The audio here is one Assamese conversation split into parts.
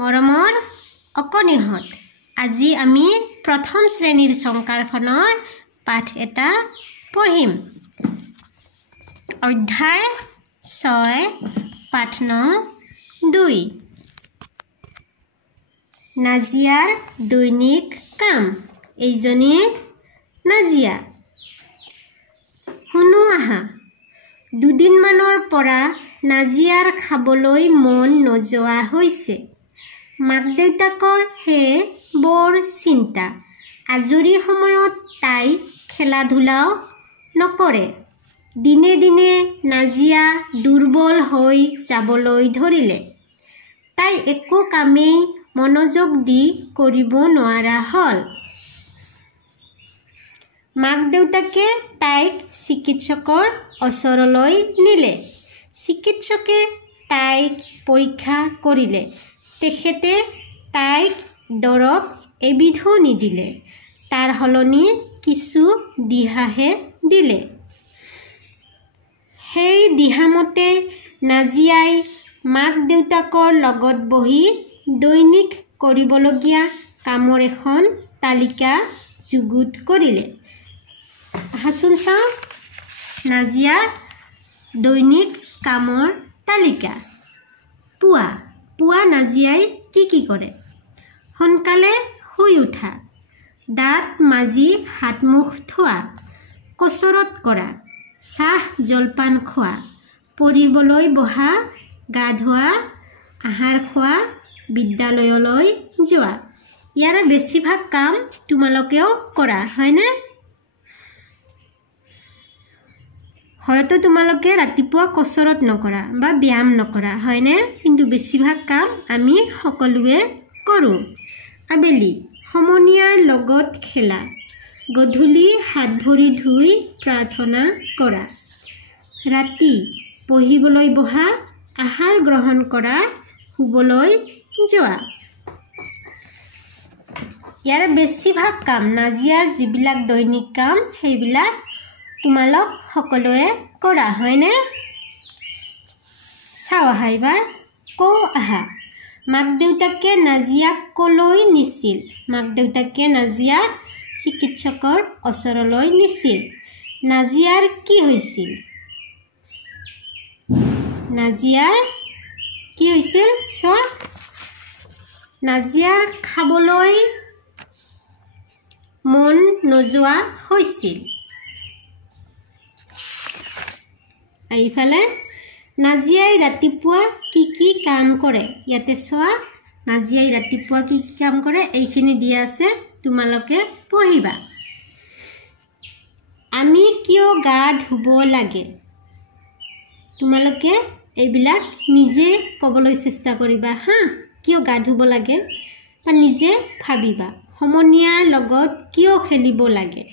মৰমৰ অকণিহঁত আজি আমি প্ৰথম শ্ৰেণীৰ সংকাৰখনৰ পাঠ এটা পঢ়িম। অধ্যায় 6 পাঠ নং 2 নাজিয়াৰ দৈনিক কাম। এইজনী নাজিয়া। শুনো আহা। দুদিনমানৰ পৰা নাজিয়াৰ খাবলৈ মন নোযোৱা হৈছে। মাক দেউতাকৰ হে বৰ চিন্তা। আজৰি সময়ত তাই খেলা ধূলাও নকৰে। দিনে দিনে নাজিয়া দুৰ্বল হৈ যাবলৈ ধৰিলে। তাই একো কামেই মনোযোগ দি কৰিব নোৱাৰা হ'ল। মাক দেউতাকে তাইক চিকিৎসকৰ ওচৰলৈ নিলে। চিকিৎসকে তাইক পৰীক্ষা কৰিলে। তেখেতে তাইক দৰৱ এবিধো নিদিলে। তাৰ সলনি কিছু দিহাহে দিলে। সেই দিহামতে নাজিয়াই মাক দেউতাকৰ লগত বহি দৈনিক কৰিবলগীয়া কামৰ এখন তালিকা যুগুত কৰিলে। আহাচোন চাওঁ নাজিয়াৰ দৈনিক কামৰ তালিকা। পুৱা নাজিয়াই কি কৰে? সোনকালে শুই উঠা, দাঁত মাজি হাত মুখ ধোৱা, কচৰত কৰা, চাহ জলপান খোৱা, পঢ়িবলৈ বহা, গা ধোৱা, আহাৰ খোৱা, বিদ্যালয়লৈ যোৱা। ইয়াৰ বেছিভাগ কাম তোমালোকেও কৰা হয়নে? হয়তো তোমালোকে ৰাতিপুৱা কচৰত নকৰা বা ব্যায়াম নকৰা হয়নে? কিন্তু বেছিভাগ কাম আমি সকলোৱে কৰোঁ। আবেলি সমনীয়াৰ লগত খেলা, গধূলি হাত ভৰি ধুই প্ৰাৰ্থনা কৰা, ৰাতি পঢ়িবলৈ বহা, আহাৰ গ্ৰহণ কৰা, শুবলৈ যোৱা। ইয়াৰ বেছিভাগ কাম নাজিয়াৰ যিবিলাক দৈনিক কাম সেইবিলাক তোমালোক সকলোৱে কৰা হয়নে? চাওঁ আহা এইবাৰ কওঁ আহা। মাক দেউতাকে নাজিয়াক কলৈ নিছিল? মাক দেউতাকে নাজিয়াক চিকিৎসকৰ ওচৰলৈ নিছিল। নাজিয়াৰ কি হৈছিল? নাজিয়াৰ কি হৈছিল? চোৱা নাজিয়াৰ খাবলৈ মন নোযোৱা হৈছিল। এইফালে নাজিয়াই ৰাতিপুৱা কি কাম কৰে? ইয়াতে চোৱা নাজিয়াই ৰাতিপুৱা কি কাম কৰে এইখিনি দিয়া আছে, তোমালোকে পঢ়িবা। আমি কিয় গা ধুব লাগে? তোমালোকে এইবিলাক নিজে ক'বলৈ চেষ্টা কৰিবা হা। কিয় গা ধুব লাগে বা নিজে ভাবিবা। সমনীয়াৰ লগত কিয় খেলিব লাগে?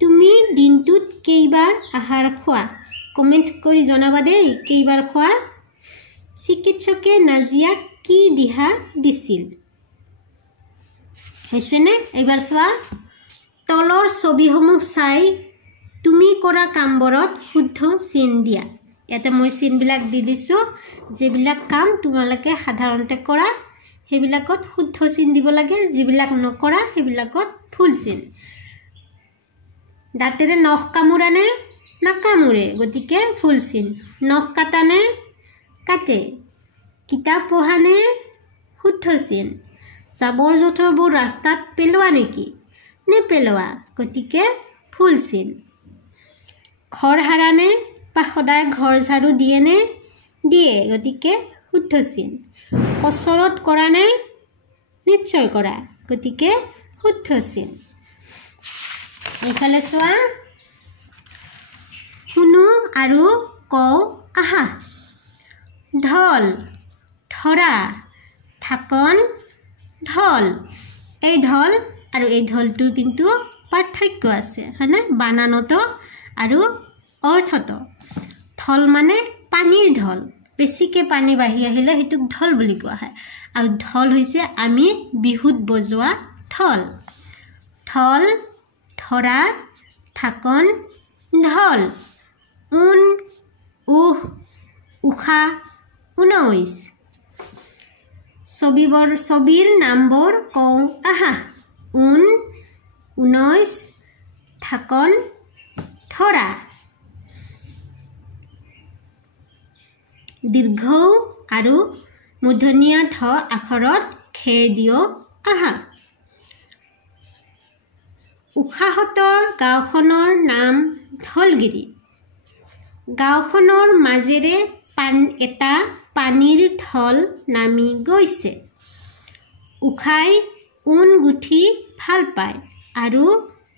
তুমি দিনটোত কেইবাৰ আহাৰ খোৱা? কমেণ্ট কৰি জনাবা দেই কেইবাৰ খোৱা। চিকিৎসকে নাজিয়াক কি দিহা দিছিল? হৈছেনে? এইবাৰ চোৱা তলৰ ছবিসমূহ চাই তুমি কৰা কামবোৰত শুদ্ধ চিন দিয়া। ইয়াতে মই চিনবিলাক দি দিছোঁ। যিবিলাক কাম তোমালোকে সাধাৰণতে কৰা সেইবিলাকত শুদ্ধ চিন দিব লাগে, যিবিলাক নকৰা সেইবিলাকত ভুল চিন। দাঁতেৰে নখ কামোৰানে? নাকামোৰে, গতিকে ভুল চিন। নখ কাটানে? কাটে। কিতাপ পঢ়ানে? শুদ্ধ চিন। জাবৰ জোঁথৰবোৰ ৰাস্তাত পেলোৱা নেকি? নেপেলোৱা, গতিকে ভুল চিন। ঘৰ সাৰানে বা সদায় ঘৰ ঝাৰু দিয়েনে? দিয়ে, গতিকে শুদ্ধ চিন। কচৰত কৰা নে? নিশ্চয় কৰা, গতিকে শুদ্ধ চিন। এইফালে চোৱা শুনো আৰু কওঁ আহা। ঢল, ধৰা, ঢাকন, ঢল। এই ঢল আৰু এই ঢলটোৰ কিন্তু পাৰ্থক্য আছে হয়নে? বানানতো আৰু অৰ্থতো। ঢল মানে পানীৰ ঢল। বেছিকৈ পানী বাঢ়ি আহিলে সেইটোক ঢল বুলি কোৱা হয়। আৰু ঢল হৈছে আমি বিহুত বজোৱা ঢল। ঢল, ধৰা, ঢাকন, ঢল। উশাহ 19। ছবিৰ নামবোৰ কওঁ আহা 19 ঢাকন ধৰা দীৰ্ঘ আৰু মূৰ্ধন্য ঠ আখৰত খেৰ দিয় আহা উষাহঁতৰ গাঁওখনৰ নাম ঢলগিৰি গাঁওখনৰ মাজেৰে এটা পানীৰ ঢল নামি গৈছে উষাই ঊণ গুঠি ভাল পায় আৰু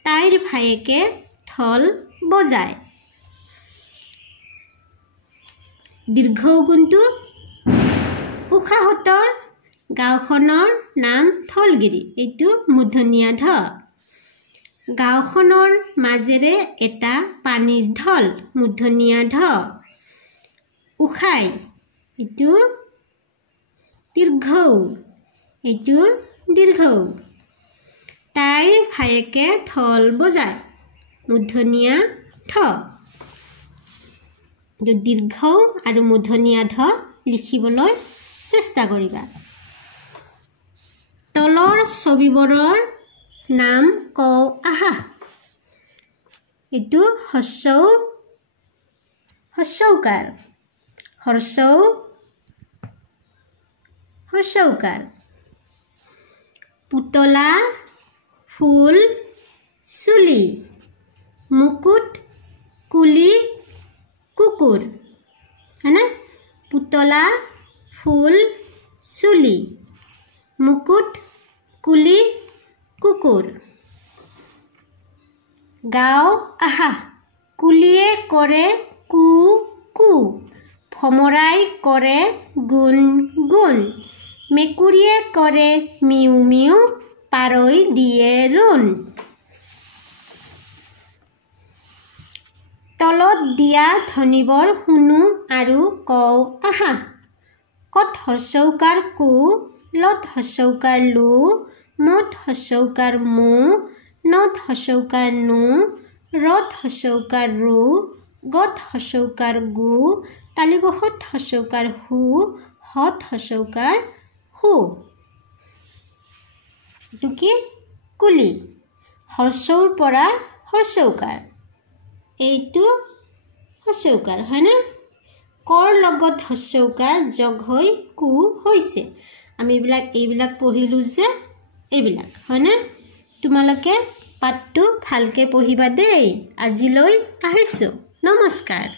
তাইৰ ভায়েকে ঢল বজায় দীৰ্ঘ গুণটো উষাহঁতৰ গাঁওখনৰ নাম ঢলগিৰি এইটো মূৰ্ধন্য ঢ গাঁওখনৰ মাজেৰে এটা পানীৰ ঢল মূৰ্ধন্য ঢ উষাই এইটো দীৰ্ঘ এইটো দীৰ্ঘ তাইৰ ভায়েকে ঢল বজায় মূৰ্ধন্য ঠ দীৰ্ঘ আৰু মূৰ্ধন্য ঢ লিখিবলৈ চেষ্টা কৰিবা তলৰ ছবিবোৰৰ নাম কওঁ আহা এইটো হস্যৌকাৰ হস্যৌকাৰ পুতলা ফুল চুলি মুকুট কুলি কুকুৰ হয়নে পুতলা ফুল চুলি মুকুট কুলি কুকুৰ গাঁও আহা কুলিয়ে কৰে কু কু ভমৰাই কৰে গুণ গুণ মেকুৰীয়ে কৰে মিউ মিউ পাৰৈ দিয়ে ৰুণ তলত দিয়া ধ্বনিবোৰ শুনো আৰু কওঁ আহা কত হস্যৌকাৰ কু লত হস্যৌকাৰ লু মত হস্যৌকাৰ মু নত হস্যৌকাৰ নু ৰত হস্যৌকাৰ ৰু গত হস্যৌকাৰ গু তালিবহত হস্যৌকাৰ হু হত হস্যৌকাৰ হু এইটো কি কুলি হস্যৰ পৰা হস্যৌকাৰ এইটো হস্যৌকাৰ হয়নে কৰ লগত হস্যৌকাৰ যোগ হৈ কু হৈছে আমি এইবিলাক পঢ়িলোঁ যে এইবিলাক হয়নে তোমালোকে পাঠটো ভালকৈ পঢ়িবা দেই আজিলৈ আহিছোঁ নমস্কাৰ